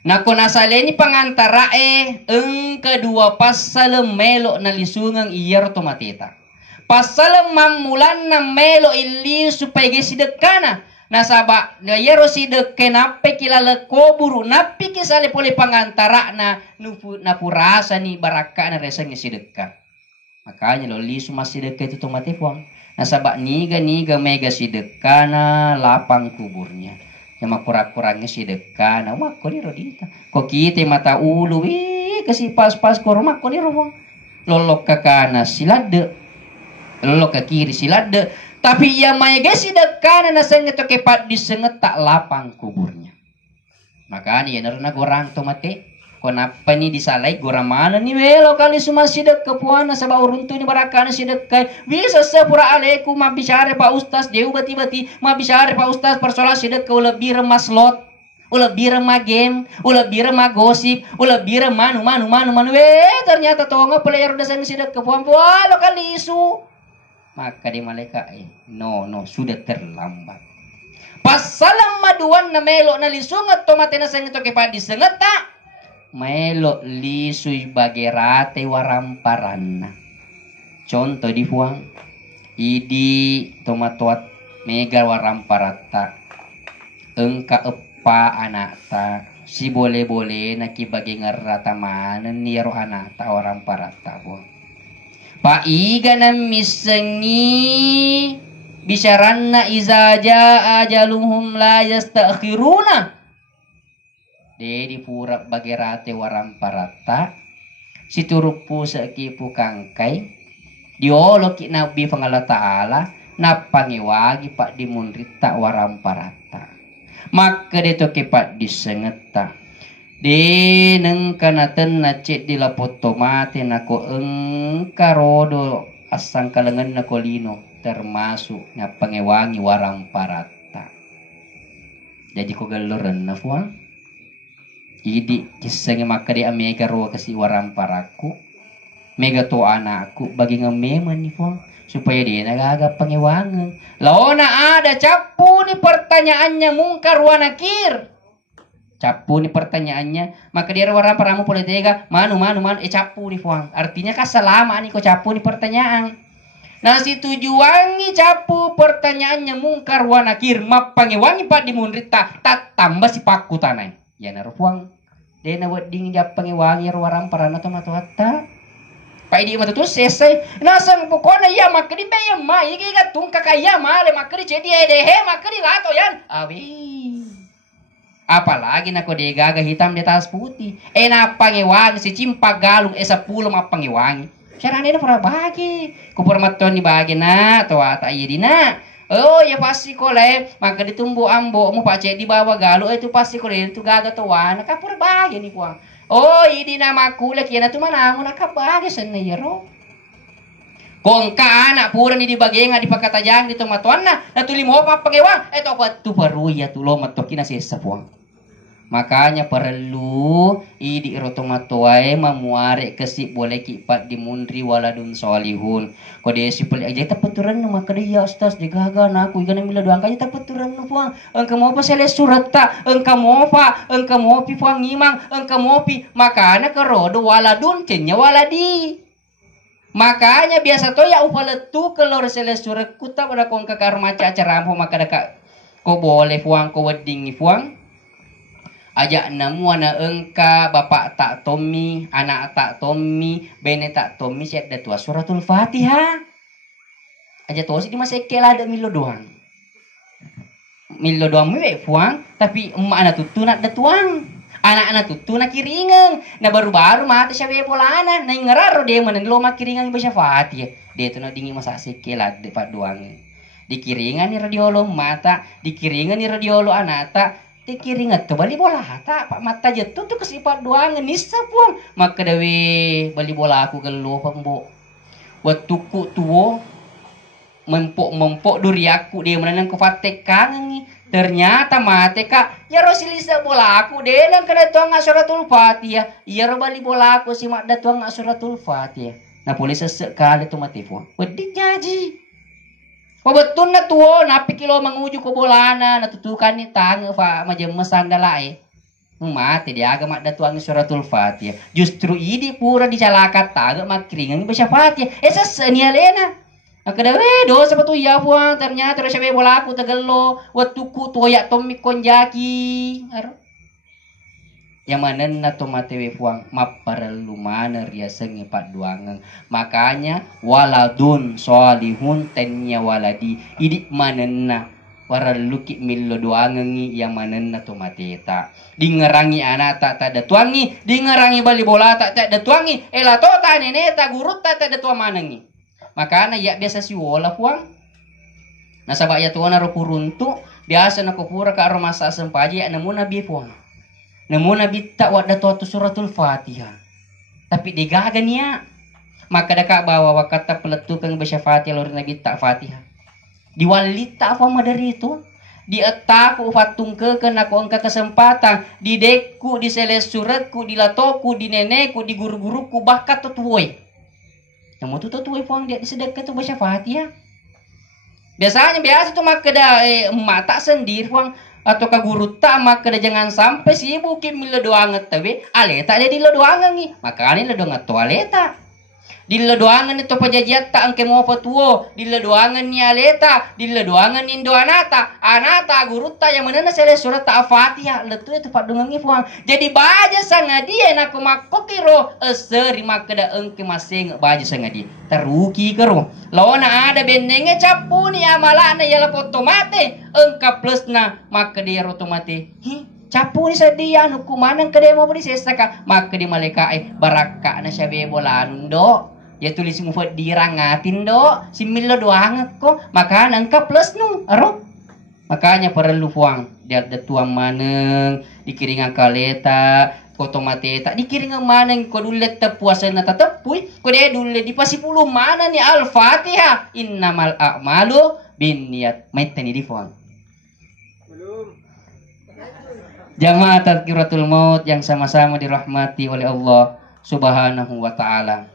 Na kung nasaleni pangantara ang kedua pasal melo na lisungang iyar tomatita. Pasal mamulan na melo ili supaya sidekana. Nasaba na iyaro sidek nape kilala koburu napi kisale pole pangantara na napurasa ni baraka na resang sideka. Makanya lo lisu masideka itu tomatifong. Nasaba niga mega sidekana lapang kuburnya. Yang makurang-kurangnya sedekah na wako ni rodita ko kita mata ulu kasi pas-pas ko rumah ko ni rumah lolok ke kanan silade lolok ke kiri silade tapi yang maya sedekah na nasenget to kepat disenget tak lapang kuburnya makanya ya narana gorang to mate kenapa ni disalai gorang mana ni welo kali suma sedekah puana sa bauruntu ni barakana sedekah bisa sepura aleku mabisare Pak Ustaz deu bati-bati mabisare Pak Ustaz persoalan sedekah ulah bira maslot ulah bira game ulah bira gosip ulah bira manu ternyata tonga player udah saya sedekah puan lo kali isu maka di malaikat no sudah terlambat pasalam maduan na melo na lisungat tomatena sa ngito kay padi sengeta melo lisuy bagerate waramparanna. Contoh di fuang idi tomatuat mega waramparata engka epa anakta si boleh nakibagi ngerata mana niro anakta waramparata buang pa iga na misengi bisaranna iza jaa ajaluhum la yastakhiruna di pura bagerate waramparata si turupu sa kipu kangkay diolo ki nabi pangala taala na pangiwagi pak dimunrita waramparata maka dito kipat disengeta di neng kanaten na cek di lapot tomate nako engkarodo asang kalengan na kolino termasuk na pangiwangi waramparata jadi ko galoran na fuang idi kisahnya maka dia mega roa kasi waramparaku mega to anakku bagi ngameman ni po supaya dia nagagap pangiwangan laona ada capu ni pertanyaannya mungkar wa nakir capu ni pertanyaannya maka dia waramparamu boleh tega manu capu ni po artinya kasalama ni ko capu ni pertanyaan nah si tujuangi capu pertanyaannya mungkar wa nakir mapangiwangi pak dimunrita tak tambah si paku tanay ya narupuang dia na wading dia pangiwangi waramparana to matuhatta pa idi matutus sesay nasang pukona ya makadi be ma igi gatung kakaya male makadi cedi edehe makadi lato yan abi apalagi nako de gaga hitam di atas putih na pangiwangi si cimpagalung 10 mapangiwangi syarane na para bagi kupur maton ni bagi na to ata yidina oh ya pasti kole maka ditumbu ambo mo pace di bawah galu itu pasti kole itu gaga tuan kapur bagi ni puang oh idi nama kule kiana tu mana mo nakabagi sen yero kung ka anak pura ni di bagenga di pakatajang dito matuan na natuli mo pa pangewang eto pa tu paruya tulo mato kinasesa puang Makanya perlu idi rotomatuai mamuare kesik boleh kipat dimundri waladun solihun. Kode si peli aja tapeturan nu maka dia ustaz digaga na aku igana mila doang kaya tapeturan nu puang. Engka mo pa sele surat ta, engka mo pi puang ngimang, engka mo pi makana kerodo waladun cenya waladi. Makanya biasa to ya upaletu kelor sele surat kuta pada kong kakar maca acara ampo maka deka ko boleh puang ko wedding puang. Ajak namu anak engka bapak tak Tommy anak tak Tommy bene tak Tommy siap dah tua suratul Fatihah aja tua sih di masa kela ada milo doang mewek puang tapi emak anak tutu nak dah tuang anak-anak tutu nak kiringan na baru-baru mata siapa polana na ngeraro dia mana lo mak kiringan baca Fatihah dia tu nak dingin masa sekela depan doang dikiringan ni radiolo mata dikiringan ni radiolo anata dikiringat tuh bali bola tak pak mata jatuh tuh kesifat doang nisa pun maka dawe bali bola aku gelo pembo waktu ku tuo mempok duri aku dia menanang ke fateka ngi ternyata mate kak ya rosilisa bola aku deh nang kada tuang suratul Fatihah ya ro bali bola aku si mak datuang suratul Fatihah nah polisi sekali tuh mati pun wedi nyaji betul na tuo napi kilo menguju ko bolana natutukan ni tang fa majem mesandalae mati dia agama datuang suratul Fatihah justru idi pura dicalakat taga makringan baca Fatihah seseni alena akadawe dosa patu ya puang ternyata siapa bola aku tegelo watuku tuya tommi konjaki yang mana na tomatewe puang maparelu mana ria sengi pat duangan makanya waladun solihun tenya waladi idik manenna warelu ki millo duangan yang manenna tomateta dingerangi anak tak ada tuangi dingerangi bali bola tak ada tuangi ela tota nene ta gurut tak ada tua manengi makanya ya biasa si wala puang nasabak ya tuana ro kuruntu biasa na kupura ka rumah sa sempaji ya namun nabi puang namun nabi tak wadah tu suratul Fatihah tapi digagan ya maka daka bawa wakata peletukan baca Fatihah lor nabi tak Fatihah diwalita apa dari itu dietaku fatung ke kena ko engka kesempatan di dekku di seles suratku di latoku di nenekku di guru-guruku bahkan tutuoi namun tutuoi puang dia disedekah tu baca Fatihah biasa tu maka dah emak tak sendiri puang atau ka guru tak maka jangan sampai si ibu kim mila doanget tabe aleta dia di lo doangan ni maka ani lo doanget to aleta di lo doangan itu pajajiat tak angke mo patuo di lo doangan ni aleta di lo doangan ni do anata guru tak yang mana sele surat ta Fatihah letu itu pak dongangi puang jadi baja sanga dia nak makokiro eseri maka da engke masing baja sanga dia teruki kero lawana ada benenge capu ni amalana yala foto mate engka plusna maka dia otomate capu ni sedia hukuman ang kade mo beri sesaka maka di maleka baraka na siya bolan do ya tulis mo dirangatin do similo doang ko maka nangka plus nu aro makanya perlu puang dia tuang maneng dikiringan kaleta otomate tak dikiringan maneng ko dulet puasa na tatepui ko dia dulet di pasipuluh mana ni al-Fatihah innamal a'malu binniyat may tani di puang jamaah tadzkiratul maut yang sama-sama dirahmati oleh Allah Subhanahu wa taala.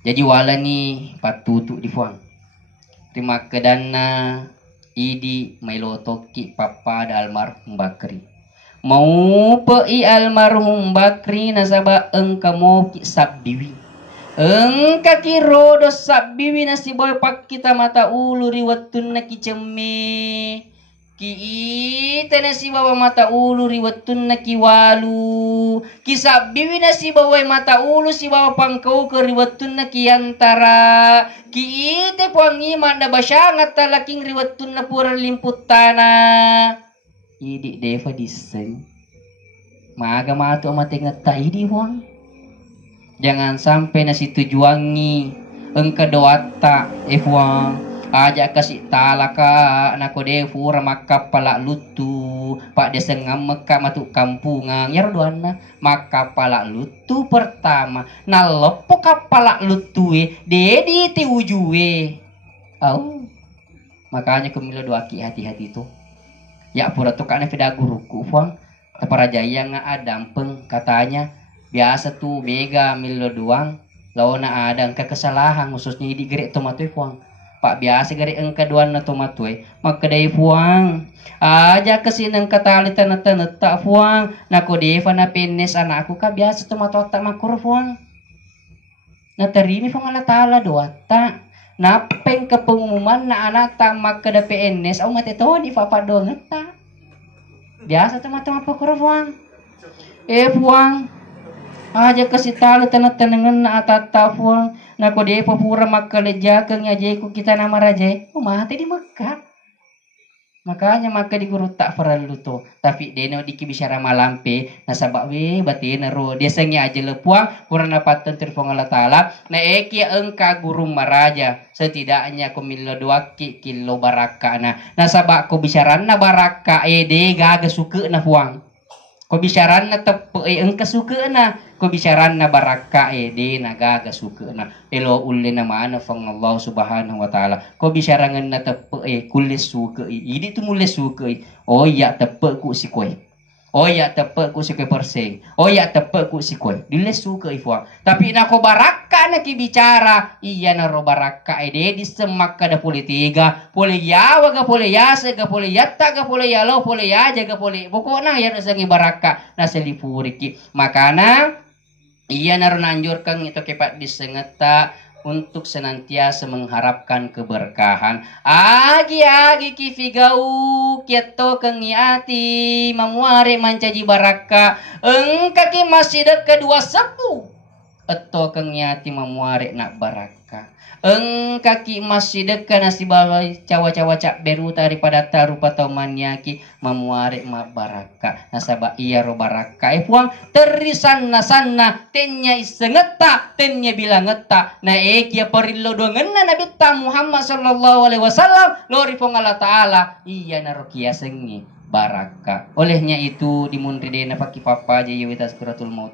Jadi wala ni patutu di puang. Terima kedana idi mailotoki papa da almarhum Bakri. Mau pe almarhum Bakri nasaba engka mo ki sabbiwi. Engka kiro do sabbiwi nasi boy pak kita mata ulu riwatun na ki cemme. Ki ite na si bawa mata ulu riwatun na kiwalu kisab biwi na si bawa mata ulu si bawa pangkau ke riwatun na kiantara ki ite puangi manda basyangat talaking riwatun na pura limput tanah idi deva diseng maga matu amate ngata idi huang jangan sampai na si tujuangi engka doata huang aja kasih talaka nako de fura maka pala lutu pak de sengam meka matu kampungan ya rodoana maka pala lutu pertama nalopo kapala lutue de ti ujue makanya kemilo doa ki hati-hati itu ya pura to kana peda guruku fuang Taparajaya nga Adam peng katanya biasa tuh mega milo doang lawana ada ang kakasalahan khususnya di gere tomatoy puang pak biasa gere ang kaduan na tomatoy magkaday puang aja kasi nang katalitan na tanata puang nako defa na pinnes anakku ka biasa tomato tak makur puang natarimi puang alatala doata napeng kapengumuman na anak tak magkada PNS au matito di papadong ta biasa tomato makur puang puang aja kasi talo tanat-tanangan na atata puang na ko de papura magkaleja kang aja ko kita nama raja mati di Mekah makanya maka di guru tak perlu to tapi deno di kibisara malampe nasabak we batin ro dia sengnya aja lepuang kurang dapat terfong Allah taala na eki engka guru maraja setidaknya ko milo 2 kilo baraka na nasabak ko bisaran na baraka de gaga suke na puang ko bisaran na tepe engka suke na ko bisaran na baraka de nagaga suke na elo ulle na mana fang Allah subhanahu wa taala ko bisarangan na tepe kulis suke idi tu mules suke oh ya tepe ku si koy oh ya tepe ku si koy perseng oh ya tepe ku si koy diles suke ifwa tapi na ko baraka na kibicara iya na ro baraka de di semak kada politiga pole yawa ga pole yasa ga pole yatta ga pole yalo pole yaja ga pole pokokna ya sangi baraka na selipuriki makana ia naron anjurkan itu kepat disengeta untuk senantiasa mengharapkan keberkahan. Agi kifigau kieto kengiati mamuare mancaji baraka. Engkaki masih dekat 2 sepu. Eto kengiati mamuare nak baraka. Engkaki masih dekat nasi bawa cawa-cawa cak beru daripada tarupa tomanyaki mamuare ma baraka nasaba iya ro baraka puang terisan nasana tenya isengeta tenya bilang ngeta na ekia perillo dongenna nabi ta Muhammad sallallahu alaihi wasallam lori pong Allah taala iya naro kia sengi baraka olehnya itu dimundri dena paki papa jayawita suratul maut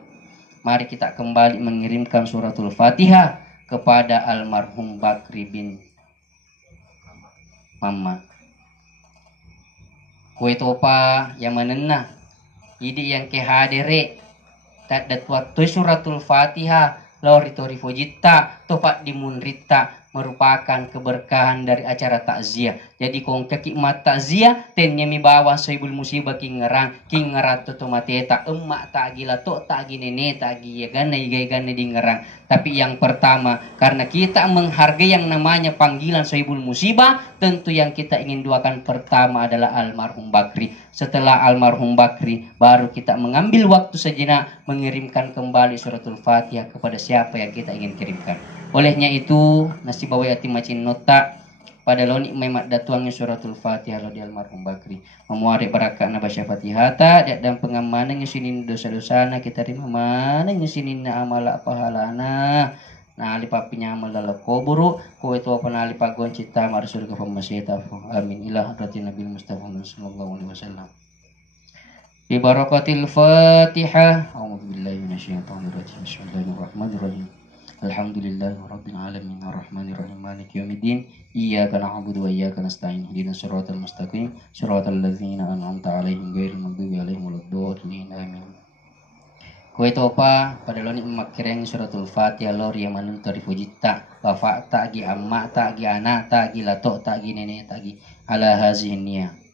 mari kita kembali mengirimkan suratul Fatihah kepada almarhum Bakri bin Mama. Kue topa yang menenah, ini yang kehadere, tak datwat suratul Fatihah, lori tori fojita, topat dimunrita merupakan keberkahan dari acara takziah. Jadi kong kaki mat takziah tennya mi bawa soibul musibah kingerang kingerat to mateta emak tak gila to tak gini tak ya gana di ngerang. Tapi yang pertama karena kita menghargai yang namanya panggilan soibul musibah, tentu yang kita ingin doakan pertama adalah almarhum Bakri. Setelah almarhum Bakri baru kita mengambil waktu sejenak mengirimkan kembali suratul Fatihah kepada siapa yang kita ingin kirimkan. Olehnya itu nasi bawa yatim macin nota pada loni memat datuangnya suratul Fatihah lo di almarhum Bakri memuari barakat na baca Fatihata dan pengamanan nyusinin dosa-dosana kita terima mana nyusinin na amala pahalana na alipapinya amal dalam kuburu ko itu apa na alipagon cita marsul ke pemasita amin ilah hadratin nabi Mustafa sallallahu alaihi wasallam bi barakatil Fatihah a'udzu billahi minasyaitonir rajim bismillahirrahmanirrahim Alhamdulillahirabbil alamin arrahmanirrahim maliki yaumiddin iyyaka na'budu wa iyyaka nasta'in ihdinas siratal mustaqim siratal ladzina an'amta 'alaihim ghairil maghdubi 'alaihim waladdallin amin. Kue topa pada loni makireng suratul Fatihah lor yang manun tarifujita bapak tak gi amma tak gi anak tak gi lato tak gi nenek tak gi ala hazihin niyah.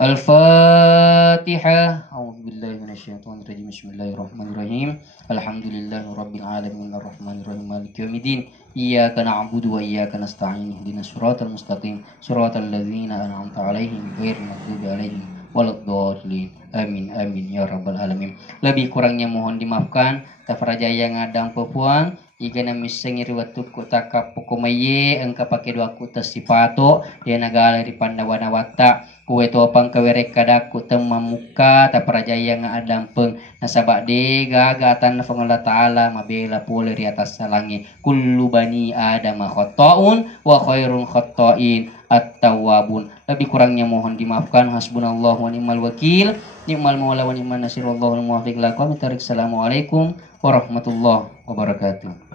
Al-Fatihah. A'udzubillahi minasyaitonirrajim. Bismillahirrahmanirrahim. Alhamdulillahirabbil alamin arrahmanirrahim maliki yaumiddin. Iyyaka na'budu wa iyyaka nasta'in ihdinas siratal mustaqim siratal ladzina an'amta 'alaihim ghairil maghdubi 'alaihim waladdallin. Amin amin ya rabbal alamin. Lebih kurangnya mohon dimaafkan. Tafrajaya ngadang pepuang Iga na miseng iriwatu ko taka pukumaye ang kapake dua ko tasipato dia nagala di pandawana wata kuwe to pang kawerek kada ko temamuka ta prajaya nga adampeng nasaba de gagatan na Allah taala mabela pole ri atas salangi kullu bani adam khata'un wa khairun khata'in at-tawwabun. Lebih kurangnya mohon dimaafkan. Hasbunallahu wa ni'mal wakil ni'mal maula wa ni'man nasir wallahu al-muwaffiq lakum. Assalamualaikum warahmatullahi wabarakatuh.